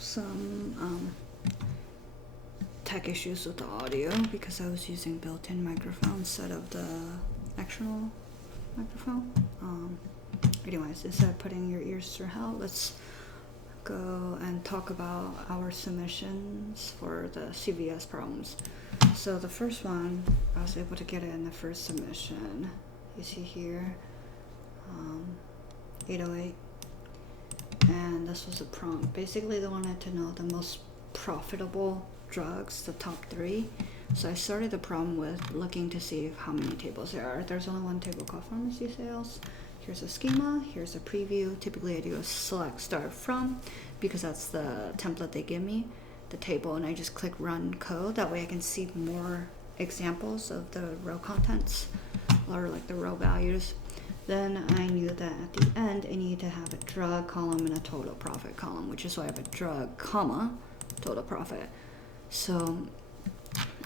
some tech issues with the audio because I was using built-in microphone instead of the external microphone. Anyways, instead of putting your ears through hell, let's go and talk about our submissions for the CVS problems. So the first one, I was able to get it in the first submission. You see here, 808. And this was a prompt. Basically, they wanted to know the most profitable drugs, the top 3. So I started the problem with looking to see how many tables there are. There's only one table called pharmacy sales. Here's a schema, here's a preview. Typically I do a select start from because that's the template they give me, the table, and I just click run code. That way I can see more examples of the row contents or like the row values. Then I knew that at the end I need to have a drug column and a total profit column, which is why I have a drug, comma, total profit. So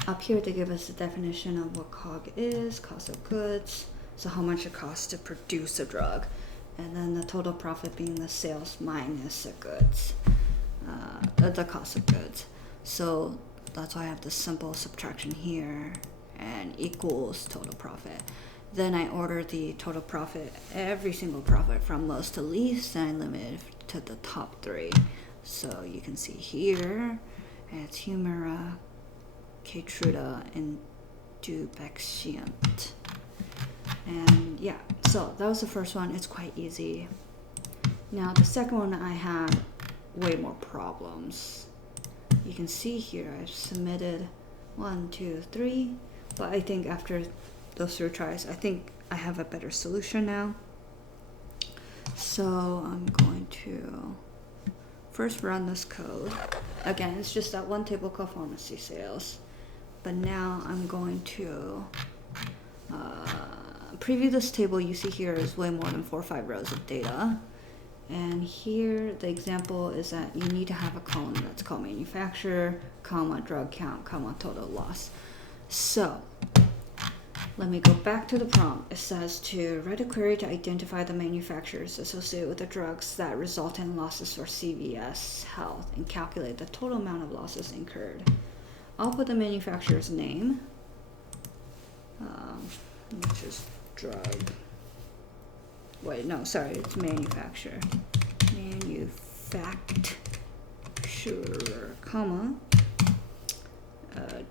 up here they give us the definition of what COG is, cost of goods, so how much it costs to produce a drug, and then the total profit being the sales minus the goods, the cost of goods. So that's why I have this simple subtraction here and equals total profit. Then I order the total profit, every single profit from most to least, and I limit it to the top 3. So you can see here, it's Humira, Keytruda, and Dupixent. And yeah, so that was the first one. It's quite easy. Now the second one, I had way more problems. You can see here I've submitted 1, 2, 3, but I think after those 3 tries, I think I have a better solution now. So I'm going to first run this code. Again, it's just that one table called pharmacy sales, but now I'm going to preview this table. You see here is way more than 4 or 5 rows of data. And here the example is that you need to have a column that's called manufacturer, comma, drug count, comma, total loss. So let me go back to the prompt. It says to write a query to identify the manufacturers associated with the drugs that result in losses for CVS Health and calculate the total amount of losses incurred. I'll put the manufacturer's name, which is drug. Wait, no, sorry, it's manufacturer. Manufacturer, comma,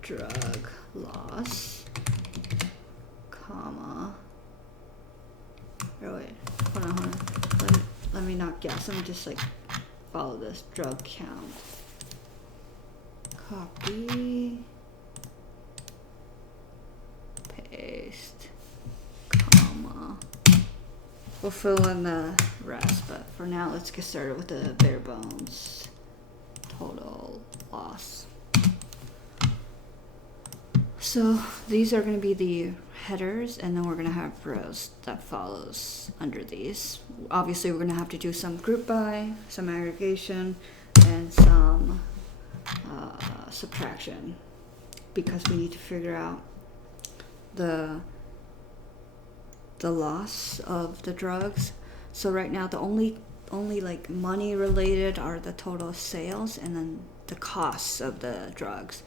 drug loss, comma. Oh wait, hold on. Let me not guess. Let me just like follow this. Drug count. Copy. Paste. Comma. We'll fill in the rest, but for now, let's get started with the bare bones. Total loss. So these are going to be the headers, and then we're going to have rows that follows under these. Obviously, we're going to have to do some group by, some aggregation, and some subtraction, because we need to figure out the loss of the drugs. So right now, the only like money related are the total sales and then the costs of the drugs.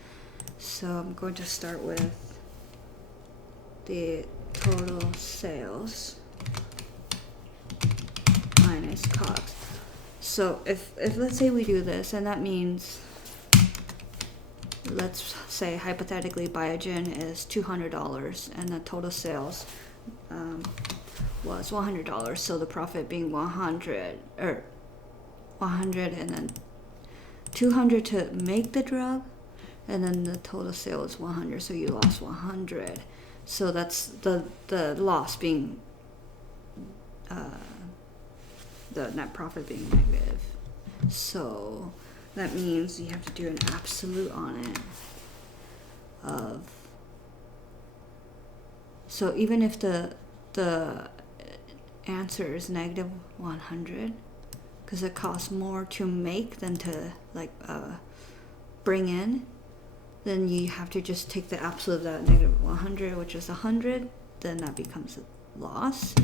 So I'm going to start with the total sales minus costs. So if let's say we do this, and that means, let's say hypothetically Biogen is $200 and the total sales was $100, so the profit being 100 and then 200 to make the drug, and then the total sale is 100, so you lost 100. So that's the loss being the net profit being negative. So that means you have to do an absolute on it of, so even if the answer is negative 100, because it costs more to make than to like bring in, then you have to just take the absolute of that negative 100, which is 100, then that becomes a loss.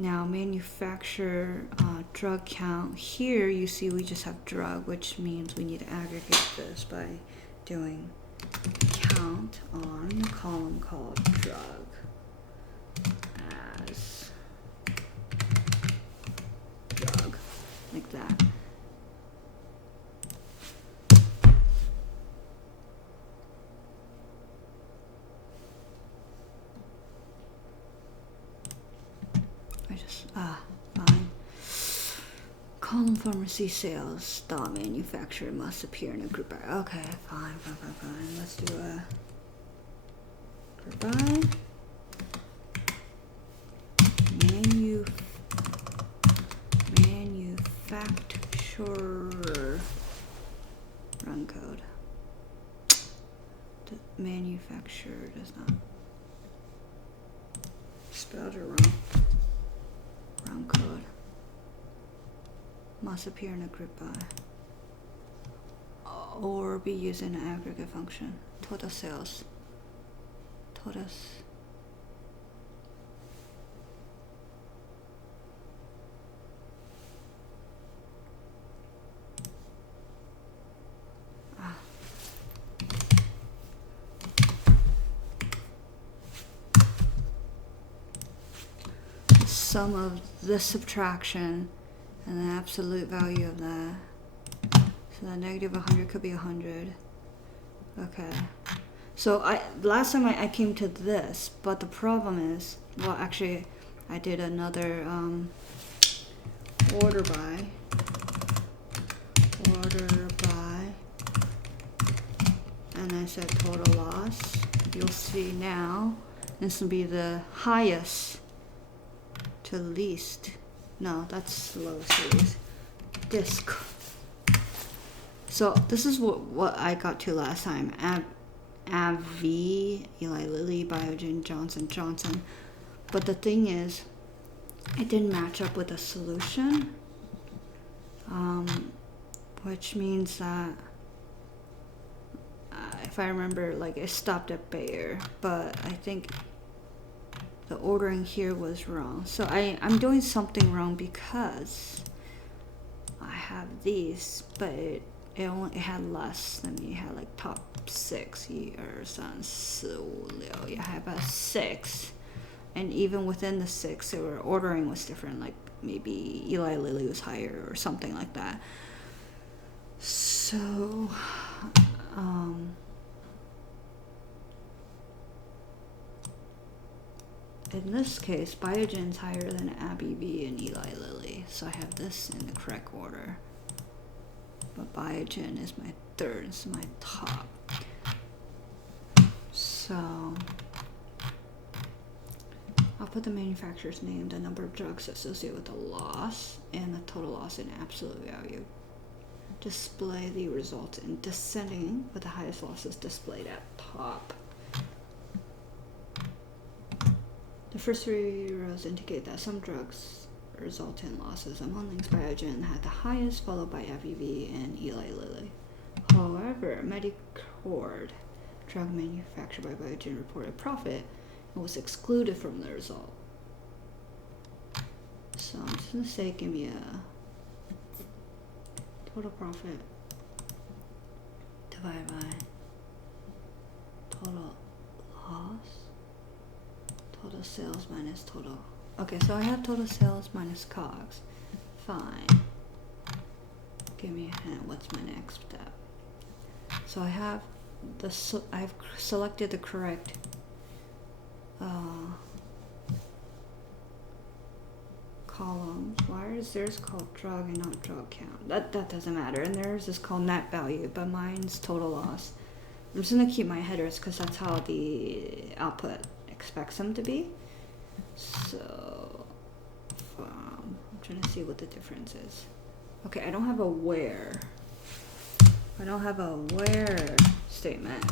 Now manufacturer drug count. Here you see we just have drug, which means we need to aggregate this by doing count on the column called drug as drug, like that. Fine. Column pharmacy sales dot manufacturer must appear in a group by. Okay, fine. Let's do a group by manufacturer run code. The manufacturer does not spelled it wrong. Wrong code. Must appear in a group by. Or be used in an aggregate function. Total sales. Totals. Sum of the subtraction and the absolute value of that. So that negative 100 could be 100. Okay. So last time I came to this, but the problem is, well, actually I did another order by, and I said total loss. You'll see now this will be the highest to least. No, that's lowest to least. Disc. So this is what I got to last time. AbbVie, Eli Lilly, Biogen, Johnson. But the thing is, it didn't match up with the solution, which means that if I remember, like it stopped at Bayer, but I think the ordering here was wrong. So I'm doing something wrong because I have these, but it had less than me. It had like top 6 or something. I have a 6, and even within the 6, they were ordering was different. Like maybe Eli Lilly was higher or something like that. So, in this case, Biogen's higher than AbbVie and Eli Lilly, so I have this in the correct order. But Biogen is my third, it's my top. So I'll put the manufacturer's name, the number of drugs associated with the loss, and the total loss in absolute value. Display the results in descending, with the highest losses displayed at top. The first 3 rows indicate that some drugs result in losses. Among these, Biogen had the highest, followed by AbbVie and Eli Lilly. However, Medicord, drug manufactured by Biogen, reported profit and was excluded from the result. So I'm just going to say, give me a total profit divided by total loss. Total sales minus total. Okay, so I have total sales minus COGS. Fine. Give me a hint. What's my next step? So I have I've selected the correct columns. Why is theirs called drug and not drug count? That doesn't matter. And theirs is called net value, but mine's total loss. I'm just gonna keep my headers because that's how the output expects them to be. So I'm trying to see what the difference is. Okay, I don't have a where. I don't have a where statement.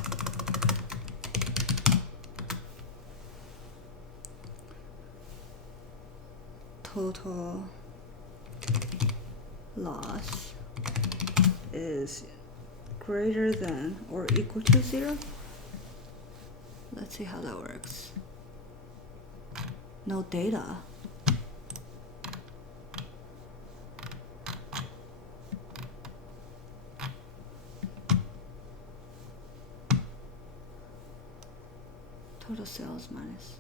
Total loss is greater than or equal to 0. Let's see how that works. No data. Total sales minus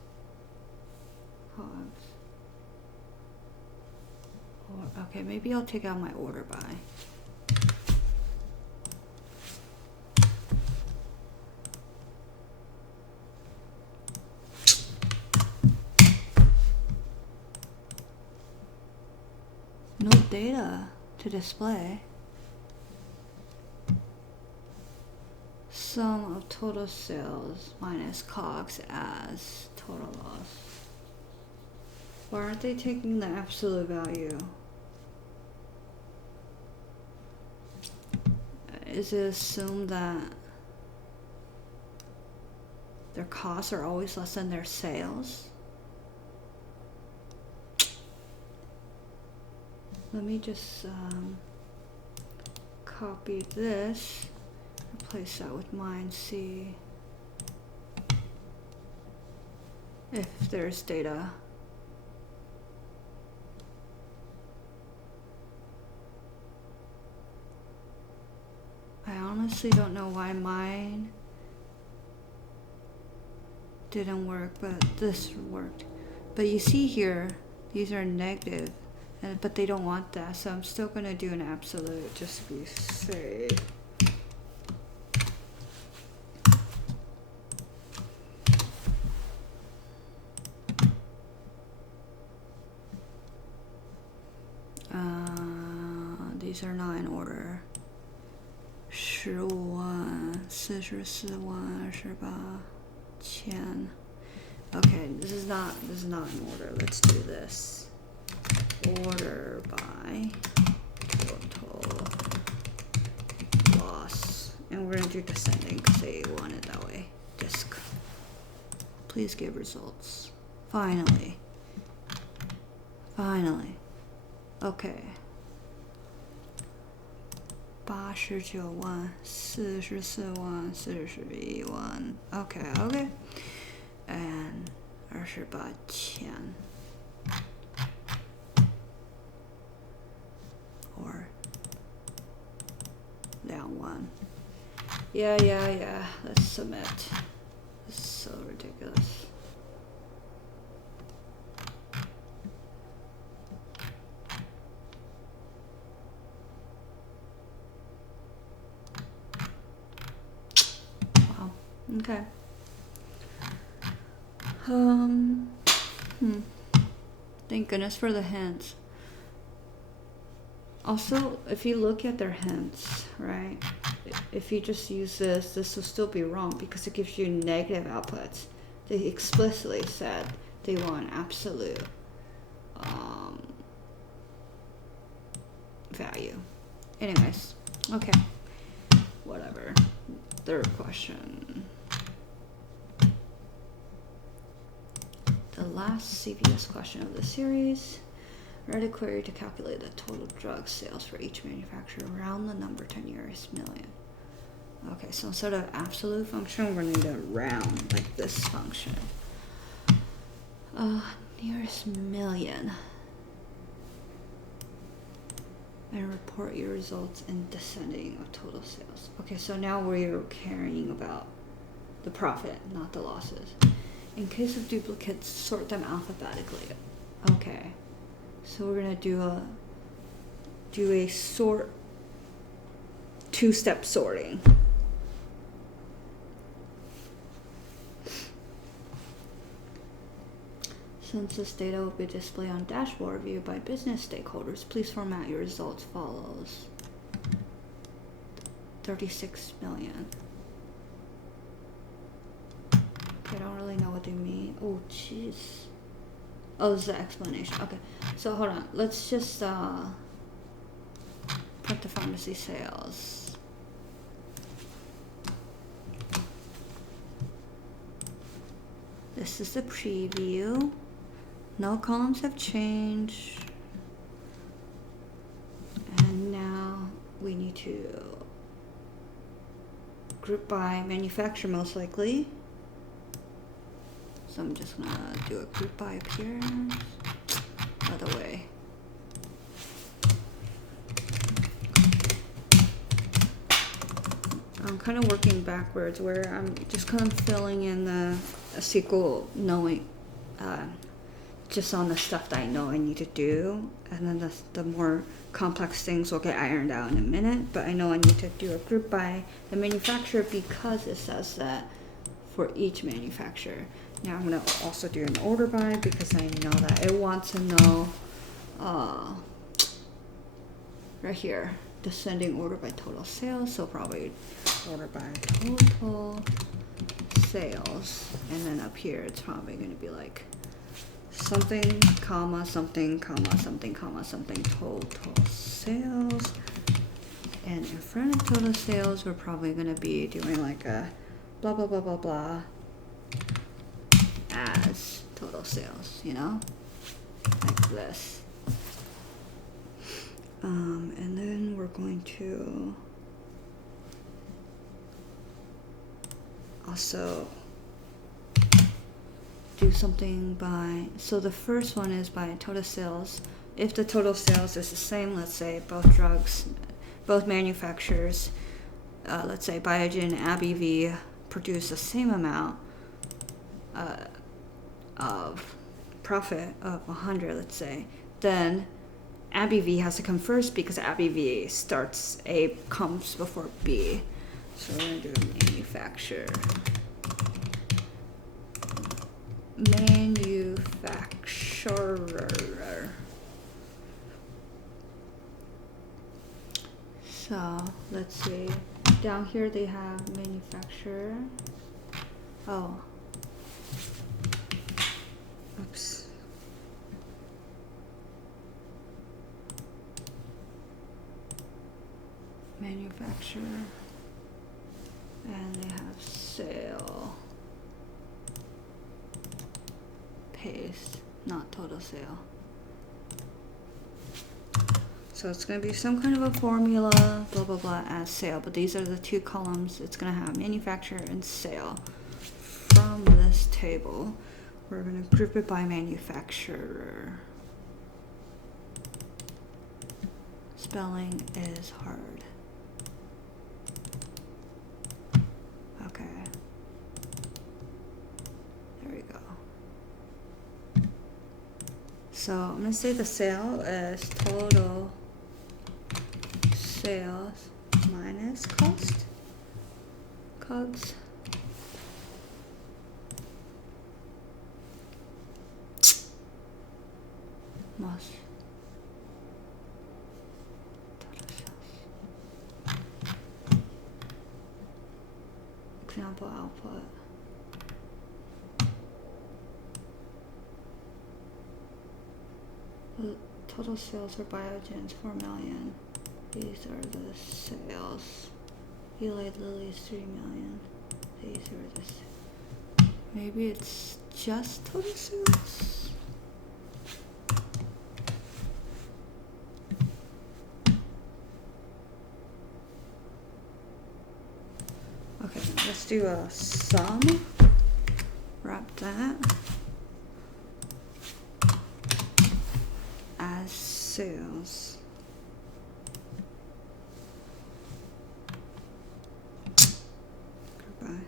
COGS. Or, okay, maybe I'll take out my order by. No data to display. Sum of total sales minus COGS as total loss. Why aren't they taking the absolute value? Is it assumed that their costs are always less than their sales? Let me just copy this, replace that with mine, see if there's data. I honestly don't know why mine didn't work, but this worked. But you see here, these are negative, but they don't want that, so I'm still gonna do an absolute just to be safe. These are not in order. 15万, 44万, 28千. Okay, this is not in order. Let's do this. Order by total loss. And we're gonna do descending because they want it that way. Disk. Please give results. Finally. Okay. 89万, 44万, 41万. Okay. And 28千. Or 2万. Yeah. Let's submit. This is so ridiculous. Wow. Okay. Thank goodness for the hints. Also, if you look at their hints, right? If you just use this will still be wrong because it gives you negative outputs. They explicitly said they want absolute value. Anyways, okay. Whatever. Third question. The last CVS question of the series. Write a query to calculate the total drug sales for each manufacturer around the number to nearest million. Okay, so instead of absolute function, we're going to need a round, like this function. Nearest million. And report your results in descending of total sales. Okay, so now we're caring about the profit, not the losses. In case of duplicates, sort them alphabetically. Okay. So we're gonna do a sort, two-step sorting. Since this data will be displayed on dashboard viewed by business stakeholders, please format your results follows. 36 million. Okay, I don't really know what they mean. Oh, jeez. Oh, this is the explanation. Okay, so hold on. Let's just print the pharmacy sales. This is the preview. No columns have changed. And now we need to group by manufacturer most likely. So I'm just gonna do a group by appearance. Other way. I'm kind of working backwards where I'm just kind of filling in the SQL knowing, just on the stuff that I know I need to do, and then the more complex things will get ironed out in a minute, but I know I need to do a group by the manufacturer because it says that for each manufacturer. Now I'm going to also do an order by because I know that it wants to know right here, descending order by total sales, so probably order by total sales, and then up here it's probably going to be like something comma something comma something comma something total sales, and in front of total sales we're probably going to be doing like a blah blah blah blah blah as total sales, you know, like this. And then we're going to also do something by, so the first one is by total sales. If the total sales is the same, let's say both drugs, both manufacturers, let's say Biogen and AbbVie produce the same amount of profit of 100, let's say, then AbbVie has to come first because AbbVie starts A comes before B. So we're going to do manufacturer. Manufacturer. So let's see. Down here they have manufacturer. Oh. Oops. Manufacturer. And they have sale. Paste, not total sale. So it's going to be some kind of a formula, blah blah blah, as sale. But these are the two columns. It's going to have manufacturer and sale. From this table, we're going to group it by manufacturer. Spelling is hard. Okay. There we go. So I'm going to say the sale is total sales minus cost. COGS. Must. Total sales. Example output. Total sales for Biogen's 4 million. These are the sales. Eli Lilly's 3 million. These are the sales. Maybe it's just total sales. Okay, let's do a sum. Wrap that as sales. Goodbye.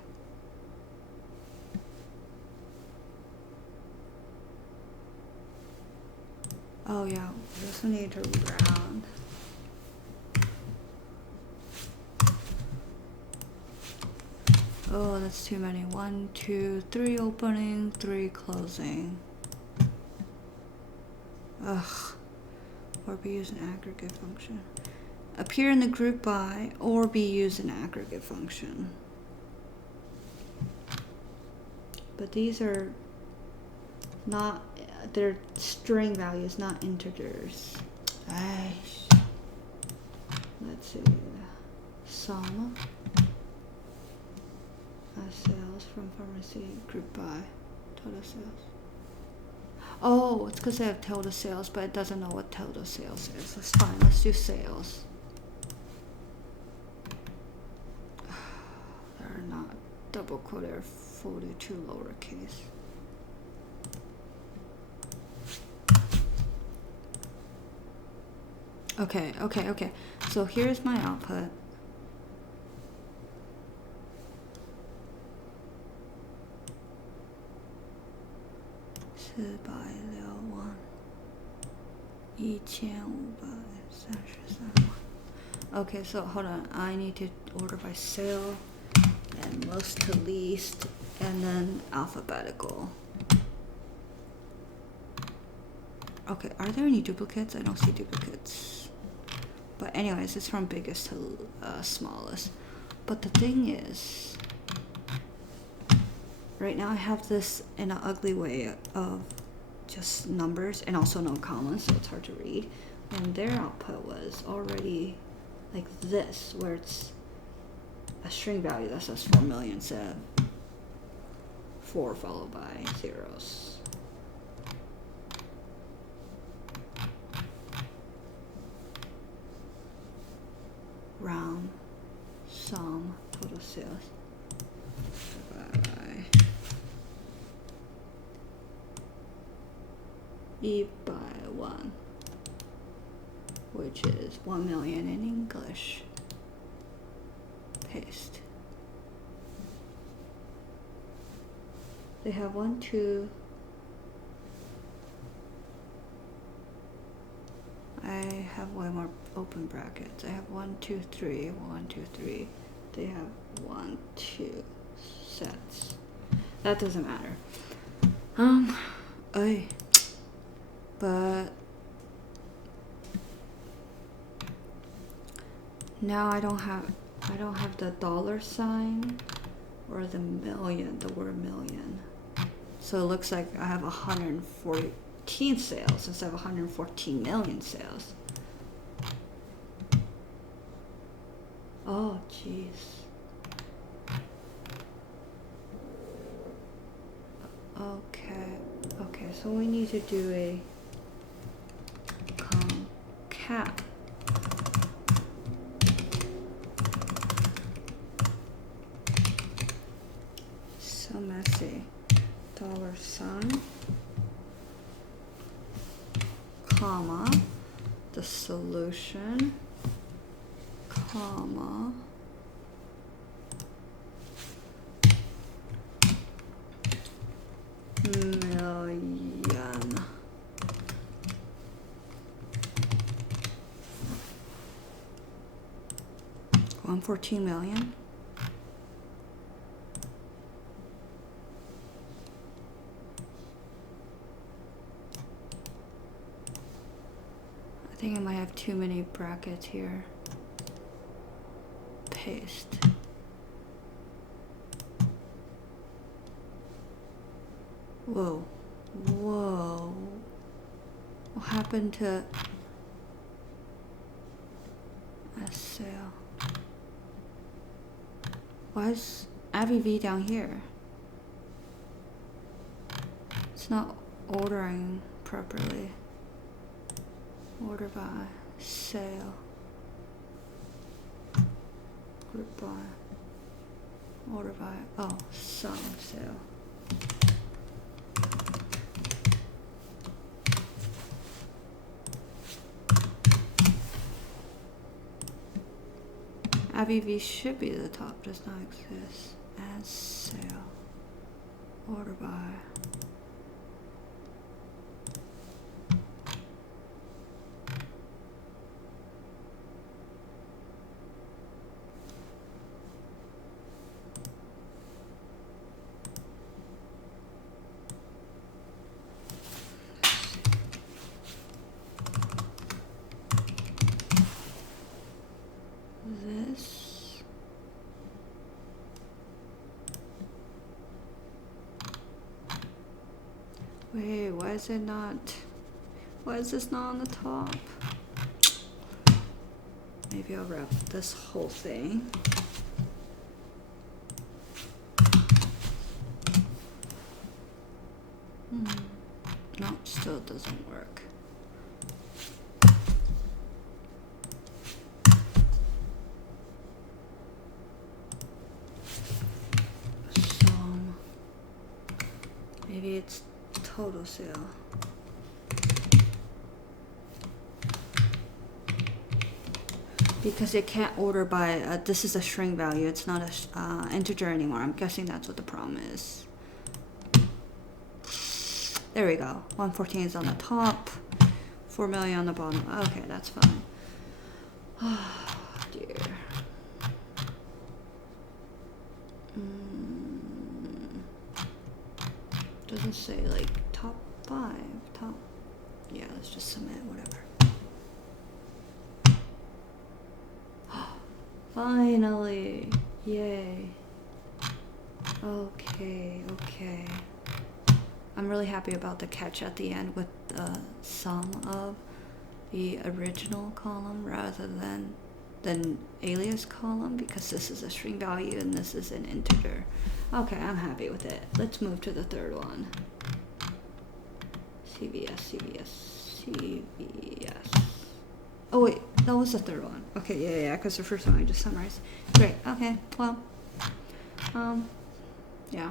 Oh yeah, we also need to round. Oh, that's too many. 1, 2, 3 opening, 3 closing. Ugh. Or be used an aggregate function. Appear in the group by or be used an aggregate function. But these are not, they're string values, not integers. Let's see. Sum. Sales from pharmacy group by total sales. Oh, it's because they have total sales, but it doesn't know what total sales is. That's fine. Let's do sales. They're not double quote, they're folded to lowercase. Okay. So here's my output. 4,631,1533. Okay, so hold on. I need to order by sale and most to least and then alphabetical. Okay, are there any duplicates? I don't see duplicates. But anyways, it's from biggest to smallest. But the thing is, right now I have this in an ugly way of just numbers and also no commas, so it's hard to read. And their output was already like this, where it's a string value that says 4 million instead of 4 followed by zeros. Round sum total sales divided by E by 1, which is 1 million in English. Paste. They have 1, 2. I have way more open brackets. I have 1, 2, 3, 1, 2, 3. They have 1, 2 sets. That doesn't matter. But now I don't have the dollar sign or the million, the word million. So it looks like I have 114 sales instead of 114 million sales. Oh, jeez. Okay, so we need to do a concat. So messy. Dollar sign, comma, the solution, comma, million. 114 million. I think I might have too many brackets here. Paste. Whoa. Whoa. What happened to a sale? Why is AbbVie down here? It's not ordering properly. Order by sale. Group by. Order by. Oh, sum sale. AbbVie should be the top, does not exist. Add sale. Order by. This. Wait, why is it not? Why is this not on the top? Maybe I'll wrap this whole thing. No, still doesn't work. Maybe it's total sale. Because it can't order by, this is a string value, it's not a integer anymore. I'm guessing that's what the problem is. There we go. 114 is on the top. 4 million on the bottom. Okay, that's fine. Oh dear. Doesn't say like top 5, top. Yeah, let's just submit whatever. Finally, yay. Okay. I'm really happy about the catch at the end with the sum of the original column rather than the alias column, because this is a string value and this is an integer. Okay, I'm happy with it. Let's move to the third one. CVS. Oh wait, that was the third one. Okay, yeah, because the first one I just summarized. Great, okay, well, yeah.